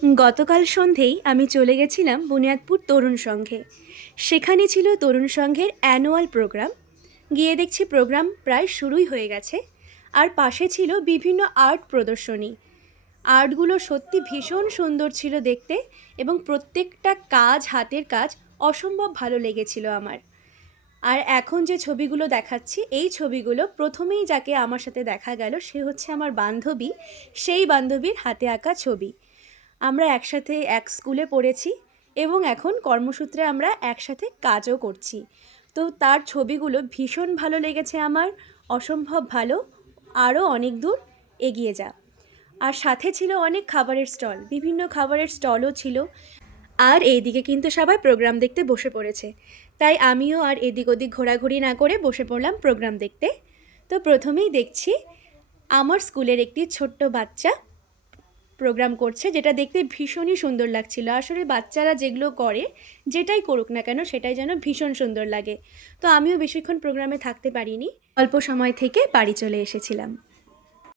গতকাল সন্ধেই আমি চলে গেছিলাম বুনিয়াদপুর তরুণ সংঘে। সেখানে ছিল তরুণ সংঘের অ্যানুয়াল প্রোগ্রাম। গিয়ে দেখছি প্রোগ্রাম প্রায় শুরুই হয়ে গেছে। আর পাশে ছিল বিভিন্ন আর্ট প্রদর্শনী। আর্টগুলো সত্যি ভীষণ সুন্দর ছিল দেখতে, এবং প্রত্যেকটা কাজ, হাতের কাজ অসম্ভব ভালো লেগেছিল আমার। আর এখন যে ছবিগুলো দেখাচ্ছি, এই ছবিগুলো প্রথমেই যাকে আমার সাথে দেখা গেল সে হচ্ছে আমার বান্ধবী। সেই বান্ধবীর হাতে আঁকা ছবি। আমরা একসাথে এক স্কুলে পড়েছি এবং এখন কর্মসূত্রে আমরা একসাথে কাজও করছি। তো তার ছবিগুলো ভীষণ ভালো লেগেছে আমার, অসম্ভব ভালো। আরও অনেক দূর এগিয়ে যা। আর সাথে ছিল অনেক খাবারের স্টল, বিভিন্ন খাবারের স্টলও ছিল। আর এইদিকে কিন্তু সবাই প্রোগ্রাম দেখতে বসে পড়েছে, তাই আমিও আর এদিক ওদিক ঘোরাঘুরি না করে বসে পড়লাম প্রোগ্রাম দেখতে। তো প্রথমেই দেখছি আমার স্কুলের একটি ছোট্ট বাচ্চা প্রোগ্রাম করছে, যেটা দেখতে ভীষণই সুন্দর লাগছিল। আসলে বাচ্চারা যেগুলো করে, যেটাই করুক না কেন, সেটাই যেন ভীষণ সুন্দর লাগে। তো আমিও বেশিক্ষণ প্রোগ্রামে থাকতে পারিনি, অল্প সময় থেকে বাড়ি চলে এসেছিলাম।